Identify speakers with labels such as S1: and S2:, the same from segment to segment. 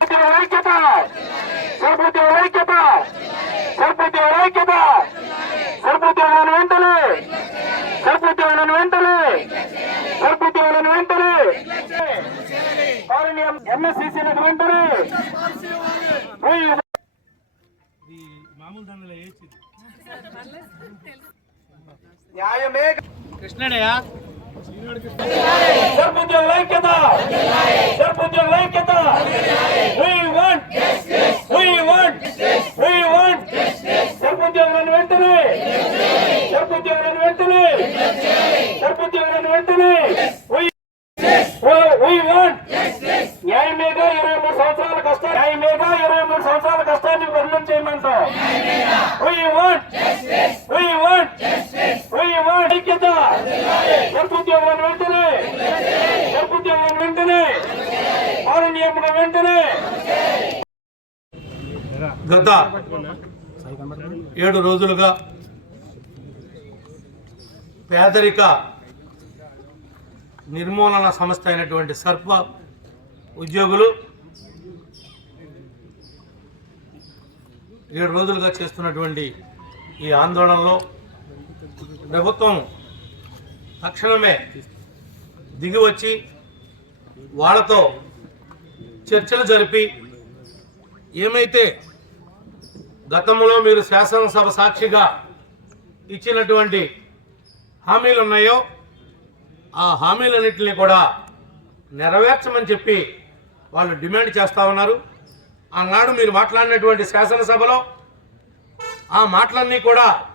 S1: సర్పద్యోగుల ఐక్యత సర్పద్యోగుల ఐక్యత సర్పద్యోగుల ఐక్యత సర్పద్యోగులను వెంటనే సర్పద్యోగులను వెంటనే సర్పద్యోగులను వెంటనే కారుణ్యం ఎంఎస్సీసీలకు వెంటనే
S2: మామూలు దానిలో వేసింది
S1: న్యాయమే
S2: కృష్ణుడయా
S1: సర్పంచుల ఐక్యత! సర్పంచుల ఐక్యత! We want we want we want సర్పంచులను వెంటనే! సర్పంచులను వెంటనే! సర్పంచులను వెంటనే! We we want న్యాయమేగా ఇరవై మూడు సంవత్సరాల కష్టం న్యాయమేగా ఇరవై మూడు సంవత్సరాల కష్టాన్ని వర్ణం చేయమంటాం. We want we want ఐక్యత సర్పంచులను వెంటనే సర్పంచులను వెంటనే కారుణ్యమున వెంటనే
S2: గత ఏడు రోజులుగా పేదరిక నిర్మూలన సంస్థ అయినటువంటి సర్ప ఉద్యోగులు ఏడు రోజులుగా చేస్తున్నటువంటి ఈ ఆందోళనలో ప్రభుత్వం తక్షణమే దిగివచ్చి వాళ్ళతో చర్చలు జరిపి ఏమైతే గతంలో మీరు శాసనసభ సాక్షిగా ఇచ్చినటువంటి హామీలు ఉన్నాయో ఆ హామీలన్నింటినీ కూడా నెరవేర్చమని చెప్పి వాళ్ళు డిమాండ్ చేస్తూ ఉన్నారు. ఆనాడు మీరు మాట్లాడినటువంటి శాసనసభలో ఆ మాటలన్నీ కూడా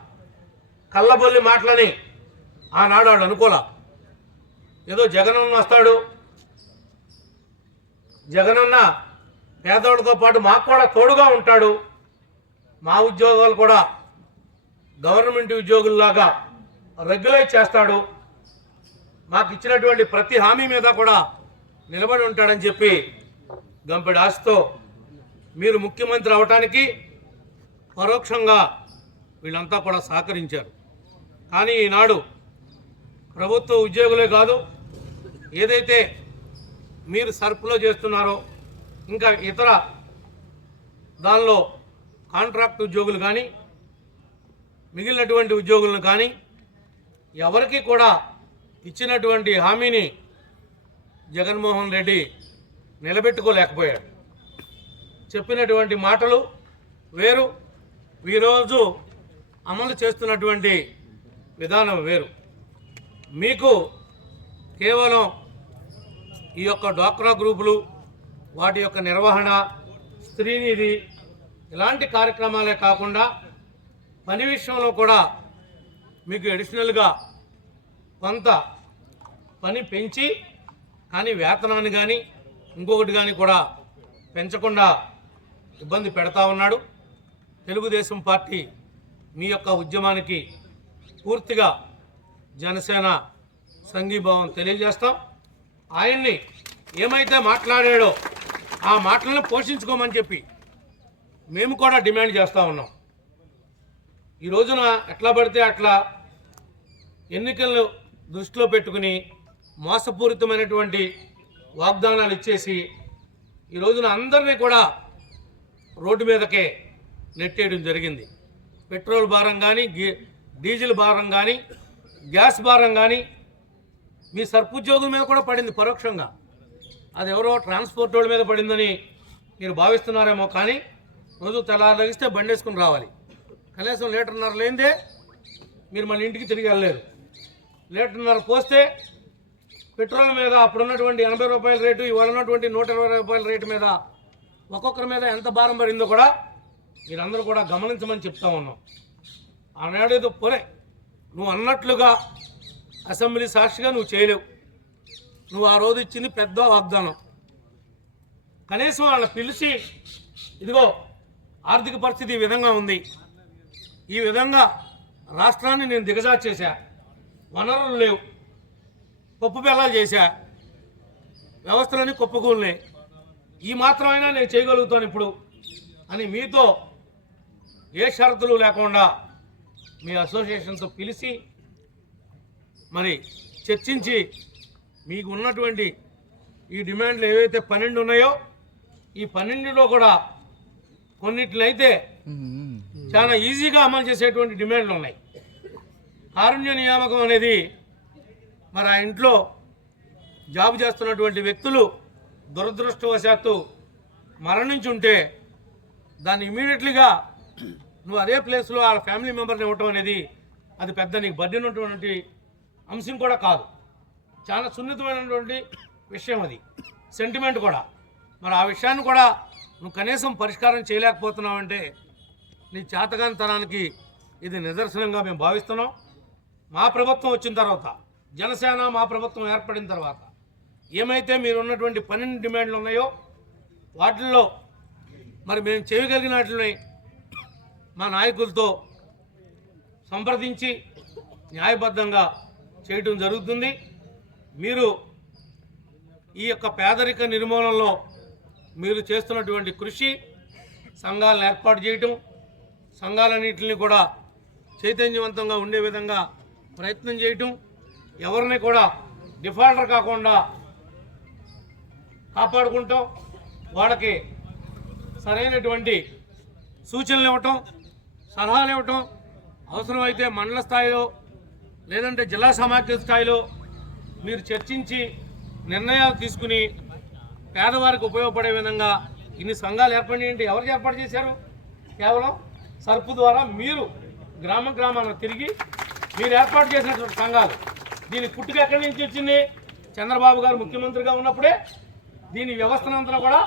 S2: కళ్ళబొల్లి మాటలని ఆనాడు వాడు అనుకోలే. ఏదో జగనన్న వస్తాడు. జగనన్న పేదోడితో పాటు మాకు కూడా తోడుగా ఉంటాడు. మా ఉద్యోగాలు కూడా గవర్నమెంట్ ఉద్యోగుల్లాగా రెగ్యులైజ్ చేస్తాడు. మాకు ఇచ్చినటువంటి ప్రతి హామీ మీద కూడా నిలబడి ఉంటాడని చెప్పి గంపెడి ఆశతో మీరు ముఖ్యమంత్రి అవటానికి పరోక్షంగా వీళ్ళంతా కూడా సహకరించారు. కానీ ఈనాడు ప్రభుత్వ ఉద్యోగులే కాదు ఏదైతే మీరు సర్పులో చేస్తున్నారో ఇంకా ఇతర దానిలో కాంట్రాక్ట్ ఉద్యోగులు కానీ మిగిలినటువంటి ఉద్యోగులను కానీ ఎవరికి కూడా ఇచ్చినటువంటి హామీని జగన్మోహన్ రెడ్డి నిలబెట్టుకోలేకపోయాడు. చెప్పినటువంటి మాటలు వేరు ఈరోజు అమలు చేస్తున్నటువంటి విధానం వేరు. మీకు కేవలం ఈ యొక్క డ్వాక్రా గ్రూపులు వాటి యొక్క నిర్వహణ స్త్రీనిధి ఇలాంటి కార్యక్రమాలే కాకుండా పని విషయంలో కూడా మీకు అడిషనల్గా కొంత పని పెంచి కానీ వేతనాన్ని కానీ ఇంకొకటి కానీ కూడా పెంచకుండా ఇబ్బంది పెడతా ఉన్నాడు. తెలుగుదేశం పార్టీ మీ యొక్క ఉద్యమానికి పూర్తిగా జనసేన సంఘీభావం తెలియజేస్తాం. ఆయన్ని ఏమైతే మాట్లాడాడో ఆ మాటలను పోషించుకోమని చెప్పి మేము కూడా డిమాండ్ చేస్తూ ఉన్నాం. ఈ రోజున ఎట్లా పడితే అట్లా ఎన్నికలను దృష్టిలో పెట్టుకుని మోసపూరితమైనటువంటి వాగ్దానాలు ఇచ్చేసి ఈ రోజున అందరినీ కూడా రోడ్డు మీదకే నెట్టేయడం జరిగింది. పెట్రోల్ భారం కానీ గే- డీజిల్ భారం కానీ గ్యాస్ భారం కానీ మీ సర్పుద్యోగుల మీద కూడా పడింది పరోక్షంగా. అది ఎవరో ట్రాన్స్పోర్ట్ రోడ్ మీద పడిందని మీరు భావిస్తున్నారేమో కానీ రోజు తెల్లారగిస్తే బండి వేసుకుని రావాలి. కనీసం లీటర్న్నర లేనిదే మీరు మన ఇంటికి తిరిగి వెళ్ళలేరు. లీటర్న్నర పోస్తే పెట్రోల్ మీద అప్పుడున్నటువంటి ఎనభై రూపాయల రేటు ఇవాళ ఉన్నటువంటి నూట ఇరవై రూపాయల రేటు మీద ఒక్కొక్కరి మీద ఎంత భారం పడిందో కూడా మీరందరూ కూడా గమనించమని చెప్తా ఉన్నాం. ఆనాడేదో పోలే. నువ్వు అన్నట్లుగా అసెంబ్లీ సాక్షిగా నువ్వు చేయలేవు. నువ్వు ఆ రోజు ఇచ్చింది పెద్ద వాగ్దానం. కనీసం వాళ్ళ పిలిచి ఇదిగో ఆర్థిక పరిస్థితి ఈ విధంగా ఉంది. ఈ విధంగా రాష్ట్రాన్ని నేను దిగజార్చేశా వనరులు లేవు. పప్పు బెల్లాలు చేశా. వ్యవస్థలన్నీ కుప్పకూలినాయి. ఈ మాత్రమైనా నేను చేయగలుగుతాను ఇప్పుడు అని మీతో ఏ షరతులు లేకుండా మీ అసోసియేషన్తో పిలిచి మరి చర్చించి మీకు ఉన్నటువంటి ఈ డిమాండ్లు ఏవైతే పన్నెండు ఉన్నాయో ఈ పన్నెండులో కూడా కొన్నిట్లయితే చాలా ఈజీగా అమలు చేసేటువంటి డిమాండ్లు ఉన్నాయి. కారుణ్య నియామకం అనేది మరి ఆ ఇంట్లో జాబ్ చేస్తున్నటువంటి వ్యక్తులు దురదృష్టవశాత్తు మరణించి ఉంటే దాన్ని ఇమీడియట్లీగా నువ్వు అదే ప్లేస్లో ఆ ఫ్యామిలీ మెంబర్ని ఇవ్వటం అనేది అది పెద్ద నీకు బర్డెన్ ఉన్నటువంటి అంశం కూడా కాదు. చాలా సున్నితమైనటువంటి విషయం అది. సెంటిమెంట్ కూడా. మరి ఆ విషయాన్ని కూడా నువ్వు కనీసం పరిష్కారం చేయలేకపోతున్నావంటే నీ చేతగానితనానికి ఇది నిదర్శనంగా మేము భావిస్తున్నాం. మా ప్రభుత్వం వచ్చిన తర్వాత జనసేన మా ప్రభుత్వం ఏర్పడిన తర్వాత ఏమైతే మీరు ఉన్నటువంటి పన్నెండు డిమాండ్లు ఉన్నాయో వాటిల్లో మరి మేము చేయగలిగిన వాటిని మా నాయకులతో సంప్రదించి న్యాయబద్ధంగా చేయటం జరుగుతుంది. మీరు ఈ యొక్క పేదరిక నిర్మూలనలో మీరు చేస్తున్నటువంటి కృషి సంఘాలను ఏర్పాటు చేయటం సంఘాలన్నింటిని కూడా చైతన్యవంతంగా ఉండే విధంగా ప్రయత్నం చేయటం ఎవరిని కూడా డిఫాల్టర్ కాకుండా కాపాడుకుంటాం వాళ్ళకి సరైనటువంటి సూచనలు ఇవ్వటం సలహాలు ఇవ్వటం అవసరమైతే మండల స్థాయిలో లేదంటే జిల్లా సమాఖ్య స్థాయిలో మీరు చర్చించి నిర్ణయాలు తీసుకుని పేదవారికి ఉపయోగపడే విధంగా ఇన్ని సంఘాలు ఏర్పడినాయంటే ఎవరు ఏర్పాటు చేశారు? కేవలం సర్పు ద్వారా మీరు గ్రామ గ్రామాన తిరిగి మీరు ఏర్పాటు చేసినటువంటి సంఘాలు. దీని పుట్టుక ఎక్కడి నుంచి వచ్చింది? చంద్రబాబు గారు ముఖ్యమంత్రిగా ఉన్నప్పుడే దీని వ్యవస్థనంతా కూడా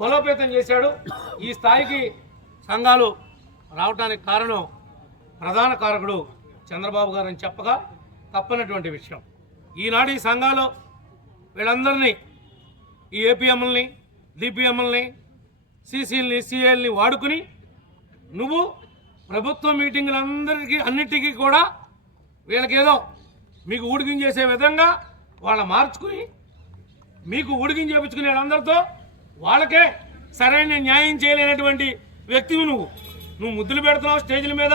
S2: బలోపేతం చేశాడు. ఈ స్థాయికి సంఘాలు రావడానికి కారణం ప్రధాన కారకుడు చంద్రబాబు గారు అని చెప్పగా తప్పనటువంటి విషయం. ఈనాడు ఈ సంఘాలు వీళ్ళందరినీ ఈ ఏపీఎంఎల్ని డిపిఎంఎల్ని సీసీఎల్ని సిఎల్ని వాడుకుని నువ్వు ప్రభుత్వ మీటింగులందరికీ అన్నిటికీ కూడా వీళ్ళకేదో మీకు ఊడిగిం చేసే విధంగా వాళ్ళ మార్చుకుని మీకు ఊడిగిం చేపించుకునే వాళ్ళందరితో వాళ్ళకే సరైన న్యాయం చేయలేనటువంటి వ్యక్తివి నువ్వు. నువ్వు ముద్దులు పెడుతున్నావు స్టేజ్ల మీద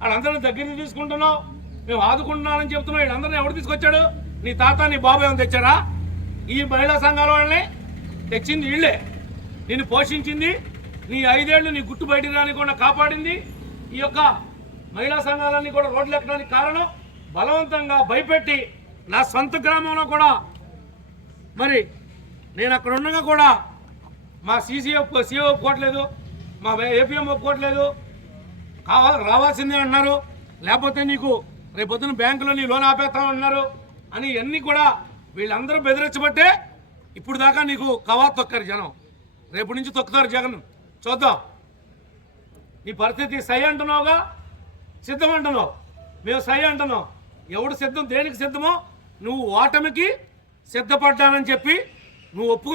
S2: వాళ్ళందరినీ దగ్గరికి తీసుకుంటున్నావు. మేము ఆదుకుంటున్నానని చెప్తున్నావు వీళ్ళందరినీ ఎవరు తీసుకొచ్చాడు? నీ తాత నీ బాబు ఏమైనా తెచ్చారా? ఈ మహిళా సంఘాల వాళ్ళని తెచ్చింది వీళ్ళే. నిన్ను పోషించింది నీ ఐదేళ్ళు నీ గుట్టు బయటికి రానికుండా కాపాడింది. ఈ యొక్క మహిళా సంఘాలన్నీ కూడా రోడ్లు ఎక్కడానికి కారణం బలవంతంగా భయపెట్టి నా సొంత గ్రామంలో కూడా మరి నేను అక్కడ ఉండగా కూడా మా సీసీ సీఓ ఒప్పుకోవట్లేదు మా ఏపీఎం ఒప్పుకోవట్లేదు. కావాలి రావాల్సిందే అన్నారు. లేకపోతే నీకు రేపొద్దున బ్యాంకులో నీ లోన్ ఆపేస్తామన్నారు అని ఇవన్నీ కూడా వీళ్ళందరూ బెదిరించబట్టే ఇప్పుడు దాకా నీకు కవా తొక్కారు జనం. రేపు నుంచి తొక్కుతారు జగన్. చూద్దాం. నీ పరిస్థితి సై అంటున్నావుగా? సిద్ధం అంటున్నావు. మేము సై అంటున్నాం. ఎవడు సిద్ధం దేనికి సిద్ధమో నువ్వు ఓటమికి సిద్ధపడ్డానని చెప్పి నువ్వు ఒప్పుకు